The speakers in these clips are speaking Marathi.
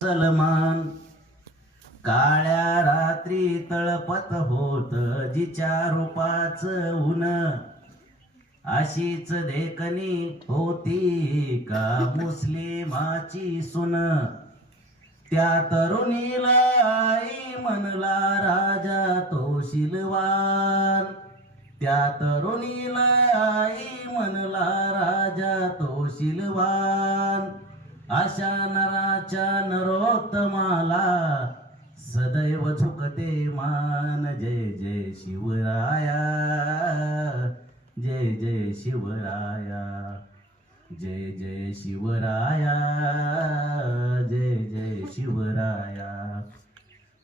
सलमान काळ्या रात्री तळपत होत जिच्या रूपाच ऊन, अशीच देखणी होती का मुस्लिमाची सुन. त्या तरुणीला आई म्हणला राजा तो शिलवान, त्या तरुणीला आई म्हणला राजा तो शिलवान. अशा नराच्या नरोत्तमाला सदैव झुकते मान. जय जय शिवराया, जय जय शिवराया, जय जय शिवराया, जय जय शिवराया.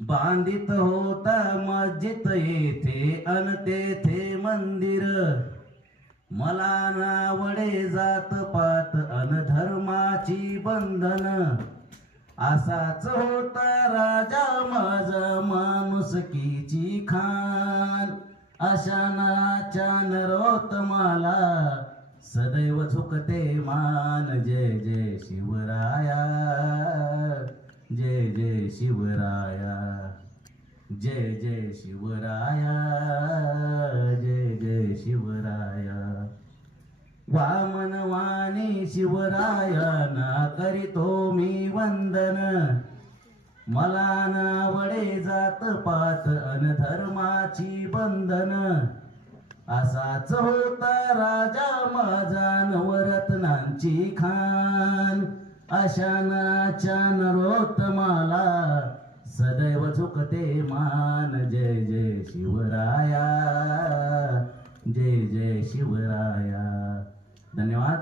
बांधित होता मस्जिद येथे अन तेथे मंदिर, मला नावडे जात पात अन धर्माची बंधन. असाच होता राजा माझा माणुसकीची खान. अशा नराच्या नरोत्तमाला सदैव झुकते मान. जय जय शिवराया, जय जय शिवराया, जय जय शिवराया, जय जय शिवराया. वामन वाणी शिवरायांना करीतो मी वंदन, मला नावडे जात पात अन धर्माची बंधन. असाच होता राजा माझा नवरत्नांची खान. अशा नाच्या नरोत्तमाला सदैव झुकते मान. जय जय शिवराया, जय जय शिवराया. धन्यवाद.